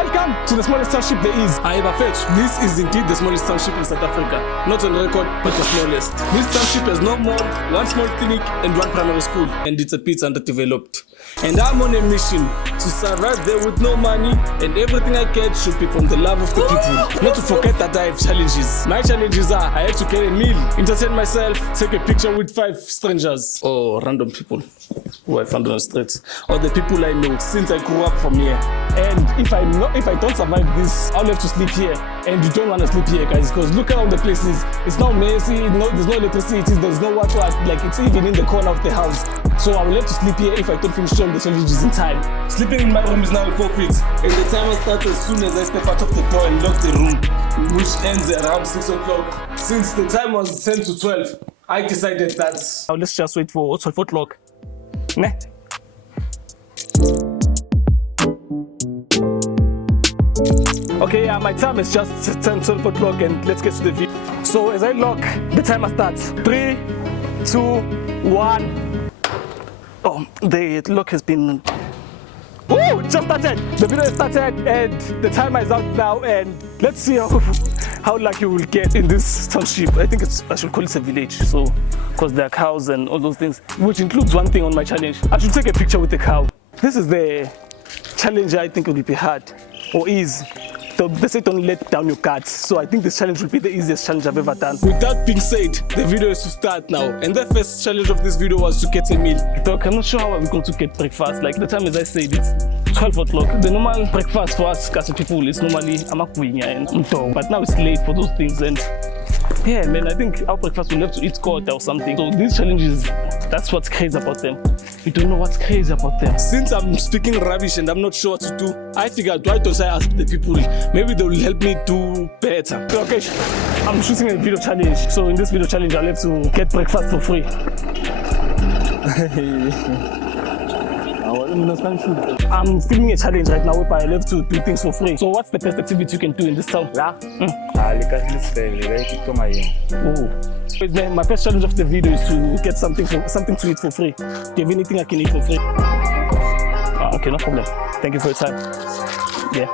Welcome to the smallest township there is. I am Bafetch. This is indeed the smallest township in South Africa. Not on record, but the smallest. This township has no mall, one small clinic, and one primary school. And it's a bit underdeveloped. And I'm on a mission to survive there with no money, and everything I get should be from the love of the people. Not to forget that I have challenges. My challenges are, I have to get a meal, entertain myself, take a picture with 5 strangers, or random people who I found on the streets, or the people I know since I grew up from here. And if I don't survive this, I'll have to sleep here. And you don't want to sleep here, guys, because look at all the places. It's not messy, there's no electricity, there's no water, like it's even in the corner of the house. So I will have to sleep here if I don't finish all the challenges in time. Sleeping in my room is now a forfeit, and the timer starts as soon as I step out of the door and lock the room, which ends around 6 o'clock. Since the time was 10 to 12, I decided that let's just wait for 12 o'clock. Nah. Okay, my time is just 10, 12 o'clock, and let's get to the video. So as I lock, the timer starts. 3, 2, 1. Oh, the lock has been... Oh, it just started! The video has started, and the timer is out now, and let's see how lucky we'll get in this township. I think I should call it a village, so because there are cows and all those things, which includes one thing on my challenge. I should take a picture with the cow. This is the challenge I think it will be hard, or is. They say don't let down your guards, so I think this challenge will be the easiest challenge I've ever done. With that being said, the video is to start now, and the first challenge of this video was to get a meal. Look, I'm not sure how I'm going to get breakfast. Like the time as I said, it's 12 o'clock. The normal breakfast for us Kasi people is normally amakwenya and mtong, but now it's late for those things, and yeah, man, I think our breakfast will have to eat quarter or something. So these challenges, that's what's crazy about them. You don't know what's crazy about them. Since I'm speaking rubbish and I'm not sure what to do, I figured, why don't I ask the people? Maybe they will help me do better. Okay, I'm shooting a video challenge. So in this video challenge, I'll have to get breakfast for free. I'm filming a challenge right now where I have to do things for free. So what's the best activity you can do in this town? Oh. My first challenge of the video is to get something to eat for free. Do you have anything I can eat for free? Okay, no problem. Thank you for your time. Yeah.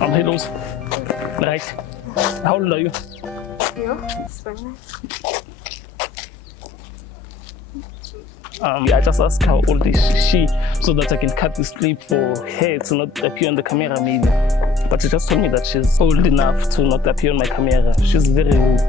Hellos. Right. How old are you? Yeah, it's fine. I just asked how old is she so that I can cut this clip for her to not appear on the camera maybe. But she just told me that she's old enough to not appear on my camera. She's very old.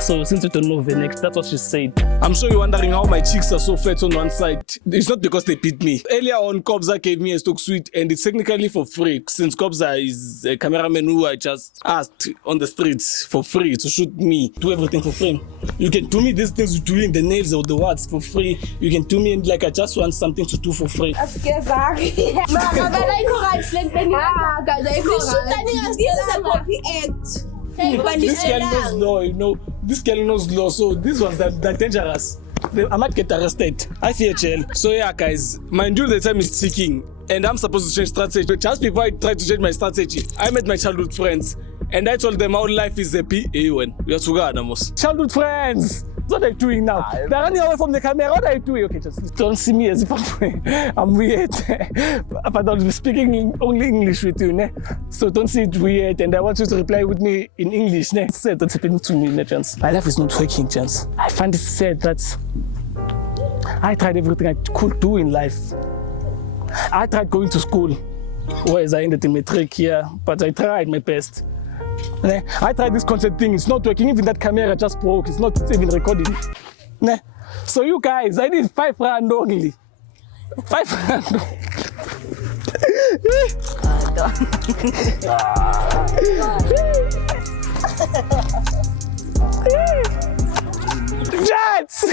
So since you don't know the next, that's what she said. I'm sure you're wondering how my cheeks are so fat on one side. It's not because they beat me. Earlier on, KOPZA gave me a stock suite, and it's technically for free, since KOPZA is a cameraman who I just asked on the streets for free to shoot me, do everything for free. You can do me these things, doing the nails or the words for free. You can do me like I just want something to do for free. This is a copy act. This girl knows law, you know. This girl knows law, so this was that dangerous. I might get arrested. I fear jail. So yeah, guys, mind you, the time is ticking, and I'm supposed to change strategy. But just before I try to change my strategy, I met my childhood friends, and I told them how life is a PA when we are together. Childhood friends. What are you doing now? They're running away from the camera. What are you doing? Okay, just don't see me as if I'm weird. But I'm speaking only English with you, ne? So don't see it weird. And I want you to reply with me in English, ne? It's sad that's happening to me, ne, chance. My life is not working, chance. I find it sad that I tried everything I could do in life. I tried going to school, whereas I ended in matric here, but I tried my best. I tried this concept thing, it's not working. Even that camera just broke, it's not even recording. So you guys, I need 5 rand only. 5 rand. Jets!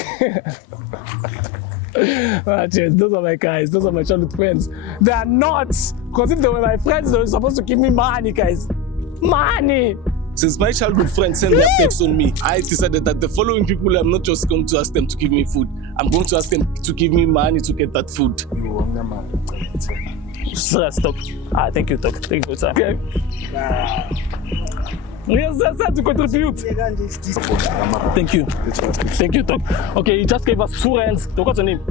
Those are my guys, those are my childhood friends. They are not, because if they were my friends, they were supposed to give me money, guys. Money! Since my childhood friends sent their texts on me, I decided that the following people, I'm not just going to ask them to give me food. I'm going to ask them to give me money to get that food. Stop. Thank you, Doc. Thank you for your time. Okay. Yes, that's to contribute. Thank you. Thank you, Doc. Okay, you just gave us 2 rands. Doc, what's your name?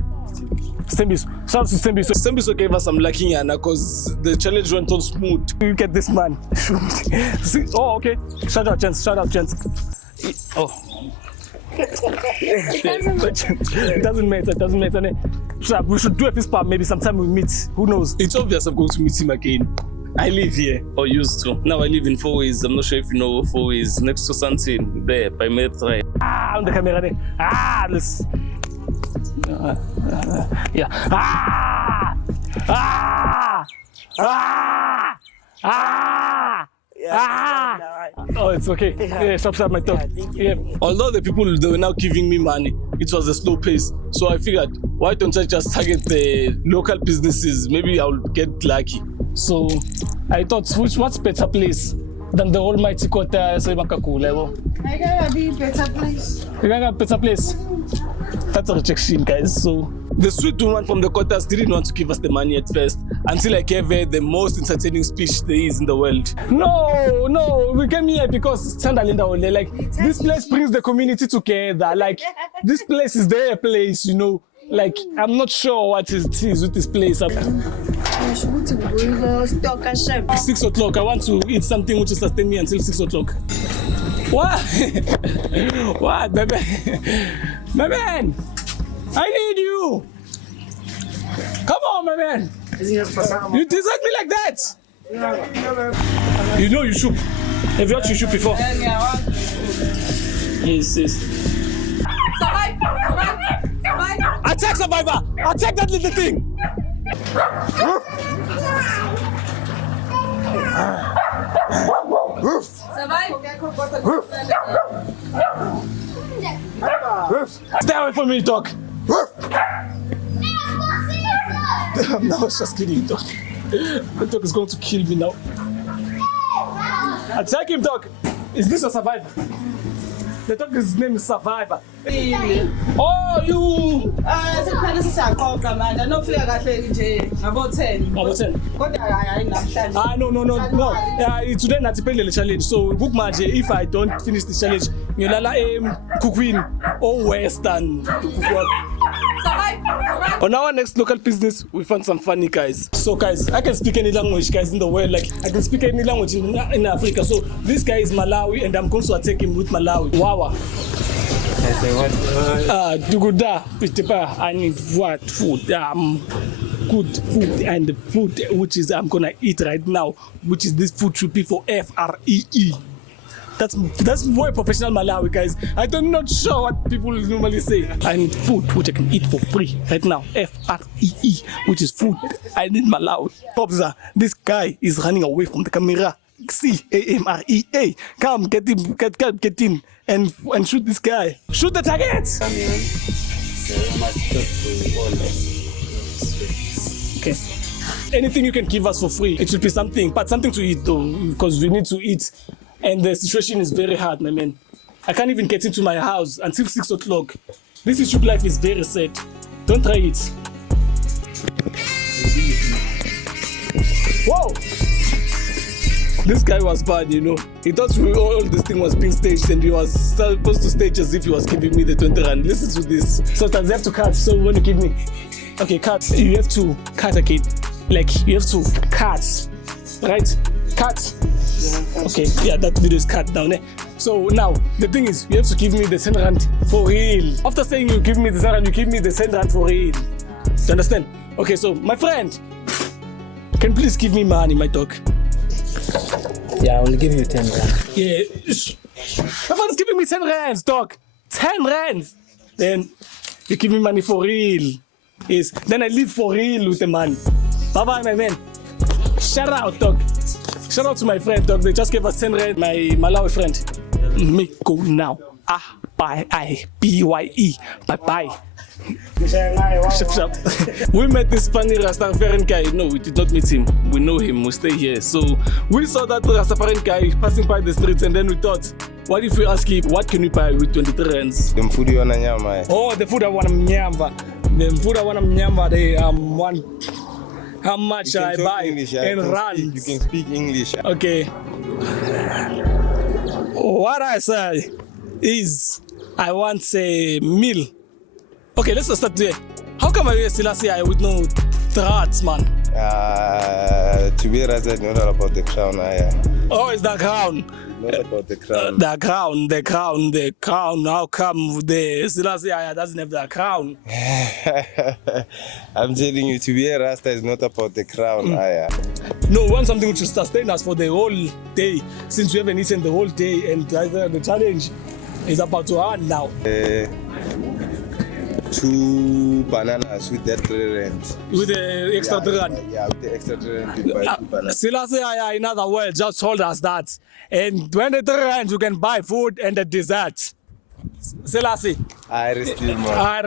Stembiso. Shout out to Stembiso. Stembiso gave us some lucky Yana because the challenge went on smooth. You get this man. Oh, okay. Shout out, gents. Shout out, gents. Oh. It doesn't matter. It doesn't matter. We should do a fist pump. Maybe sometime we meet. Who knows? It's obvious I'm going to meet him again. I live here, or used to. Now I live in 4 Ways. I'm not sure if you know 4 Ways. Next to something there by Metro. On the camera there. Let's. Yeah. Oh, it's okay. Yeah, stop my talk. Yeah. Although the people they were now giving me money, it was a slow pace. So I figured, why don't I just target the local businesses? Maybe I'll get lucky. So I thought, what's better place than the almighty KOPZA? So MAGAGULA. I gotta be better place. You got a better place. That's a rejection, guys. So the sweet woman from the KOPZA didn't want to give us the money at first until I gave her the most entertaining speech there is in the world. No, we came here because Sandalinda, like this place brings the community together. Like this place is their place, you know. Like I'm not sure what it is with this place. 6 o'clock. I want to eat something which will sustain me until 6 o'clock. What? What, baby? My man, I need you. Come on, my man. You desert me like that? You know you shoot. Have you watched you shoot before? Yes. Attack survivor! Attack that little thing! Stay away from me, dog. No, I was just kidding, dog. The dog is going to kill me now. Attack him, dog. Is this a survivor? The dog's name is Survivor. Oh, you! About 10. About 10. No. Today not the challenge. So book magic. If I don't finish the challenge, you lala cooking or Western. On our next local business, we found some funny guys. So guys, I can speak any language, guys, in the world. Like I can speak any language in Africa. So this guy is Malawi, and I'm going to attack him with Malawi. Wawa. Duguda, I need what food? Good food, and the food which is I'm gonna eat right now, which is this food should be for FREE. That's very professional Malawi, guys. I'm not sure what people normally say. I need food which I can eat for free right now. FREE, which is food. I need Malawi. KOPZA, this guy is running away from the camera. CAMREA. Come, get him, get in, and shoot this guy. Shoot the target. Okay. Anything you can give us for free, it should be something, but something to eat though, because we need to eat. And the situation is very hard, my man. I can't even get into my house until 6 o'clock. This YouTube life is very sad. Don't try it. Whoa! This guy was bad, you know. He thought all this thing was being staged, and he was supposed to stage as if he was giving me the 20 rand. Listen to this. So they have to cut. So when you give me, okay, cut. You have to cut again. Like you have to cut, right? Cut. Okay, yeah, that video is cut down there. So now the thing is, you have to give me the 10 rand for real. After saying you give me the 10 rand, you give me the 10 rand for real. Do you understand? Okay, so my friend, can you please give me money, my dog? Yeah, I will give you 10 rand. Yeah, my friend is giving me 10 rands, dog. 10 rands. Then you give me money for real. Yes. Then I live for real with the money. Bye bye, my man. Shout out, dog. Shout out to my friend, dog. They just gave us 10 rand. My Malawi friend. Me go now. Bye. BYE. Bye bye. Shut. We met this funny Rastafarian guy. No, we did not meet him. We know him. We stay here. So we saw that Rastafarian guy passing by the streets, and then we thought, what if we ask him, what can we buy with 23 rands? The food you want to nyama. Oh, the food I want to nyama. The food I want to nyama. They want how much I buy English, in rands. You can speak English. Okay. What I say is I want a meal. Okay, let's start there. How come I wear Selassie with no threats, man? To be right, it's not all about the crown. Oh, it's the crown. Not about the crown. The crown. How come the Selassie doesn't have the crown? I'm telling you, to be a Rasta is not about the crown. No, we want something which will sustain us for the whole day, since we haven't eaten the whole day, and the challenge is about to end now. 2 bananas with that 3 rand. With the extra 3 rand. Yeah, with the extra 3 rand, you buy 2 bananas. Selassie, in other words, just told us that. And when the 3 rand, you can buy food and a dessert. Selassie. Are still man. Are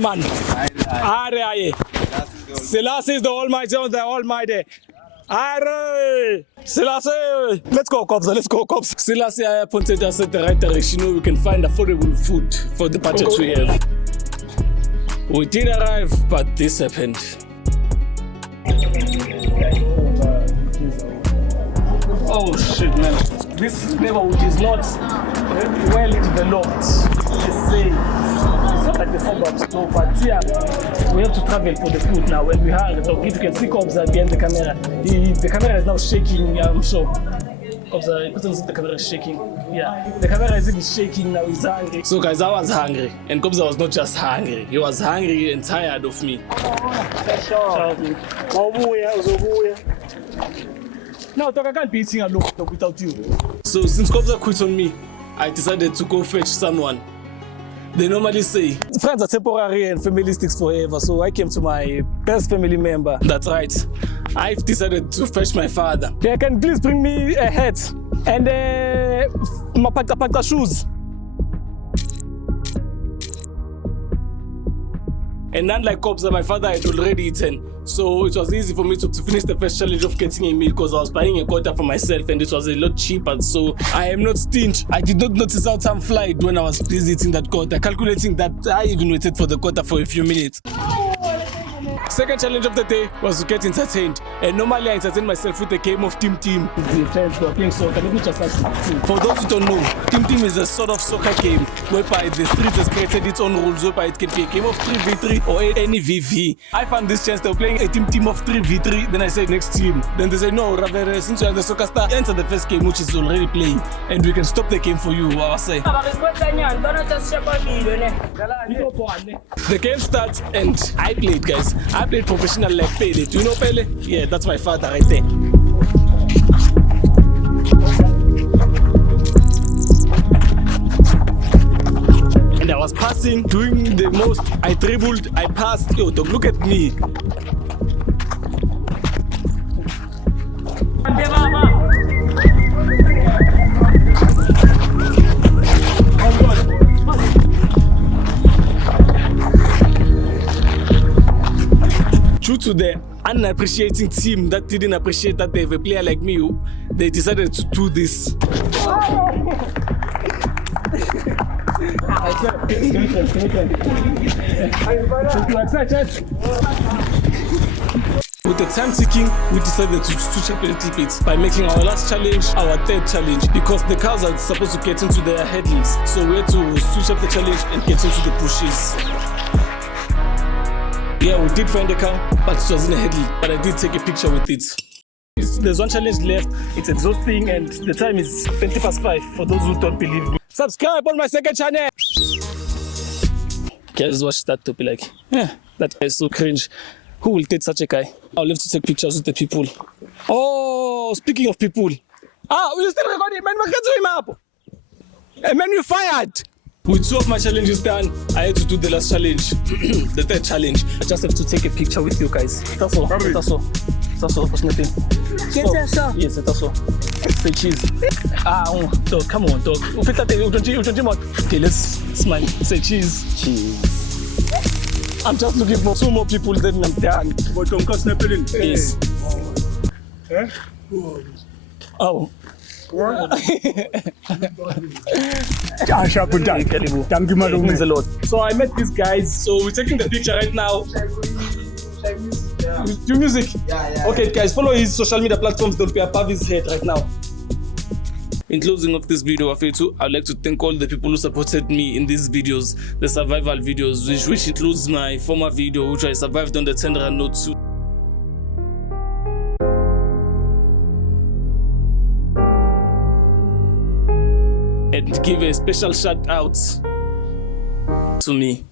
man. Are. Selassie is the Almighty on the Almighty. Are. Selassie. Let's go, KOPZA. Let's go, KOPZA. Selassie pointed us in the right direction where we can find affordable food for the budget we have. We did arrive, but this happened. Oh shit, man. This neighborhood is not well developed. Let's say it's not like the suburbs, so, but yeah, we have to travel for the food now. When we hungry, so if you can see KOPZA behind the camera, the camera is now shaking. I'm sure. KOPZA, the camera is shaking. Yeah, the camera is even shaking now. He's hungry. So guys, I was hungry, and KOPZA was not just hungry. He was hungry and tired of me. No, I can't be eating alone without you. So since KOPZA quit on me, I decided to go fetch someone. They normally say, friends are temporary and family sticks forever. So I came to my best family member. That's right. I've decided to fetch my father. They can please bring me a hat and my pata shoes. And unlike KOPZA, my father had already eaten. So it was easy for me to finish the first challenge of getting a meal because I was buying a quarter for myself and it was a lot cheaper. So I am not stingy. I did not notice how time flied when I was busy eating that quarter, calculating that I even waited for the quarter for a few minutes. Second challenge of the day was to get entertained, and normally I entertain myself with a game of Team. The friends were playing soccer. Let me just ask you. For those who don't know, Team is a sort of soccer game whereby the streets has created its own rules, whereby it can be a game of 3v3 or any VV. I found this chance they were playing a team of 3v3. Then I said next team. Then they said no, Ravele, since you are the soccer star, enter the first game which is already playing, and we can stop the game for you. I was saying. The game starts and I played, guys. I played professional like Pele. Do you know Pele? Yeah, that's my father right there. And I was passing, doing the most. I dribbled, I passed. Yo, dog, look at me. Due to the unappreciating team that didn't appreciate that they have a player like me, they decided to do this. With the time ticking, we decided to switch up a little bit by making our last challenge our third challenge because the cars are supposed to get into their headlights. So we had to switch up the challenge and get into the bushes. Yeah, we did find a car, but it was in a headlight. But I did take a picture with it. There's one challenge left. It's exhausting, and the time is 5:20 for those who don't believe me. Subscribe on my second channel. Guys, watch that to be like, yeah, that guy is so cringe. Who will date such a guy? I'll have to take pictures with the people. Oh, speaking of people. We're still recording. Man, man, you fired. With 2 of my challenges done, I had to do the last challenge, the third challenge. I just have to take a picture with you guys. That's all. That's all. That's all. Nothing. Yes, that's all. Say cheese. Dog, come on, dog. Okay, let's smile. Say cheese. Cheese. I'm just looking for 2 more people, then I'm done. Yes. Oh. It means a lot. So I met these guys. So we're taking the picture right now. Do music. Yeah. Okay, guys, follow his social media platforms. They'll be above his head right now. In closing of this video, I'd like to thank all the people who supported me in these videos, the survival videos, which includes my former video, which I survived on the 10 rand note too. And give a special shout out to me.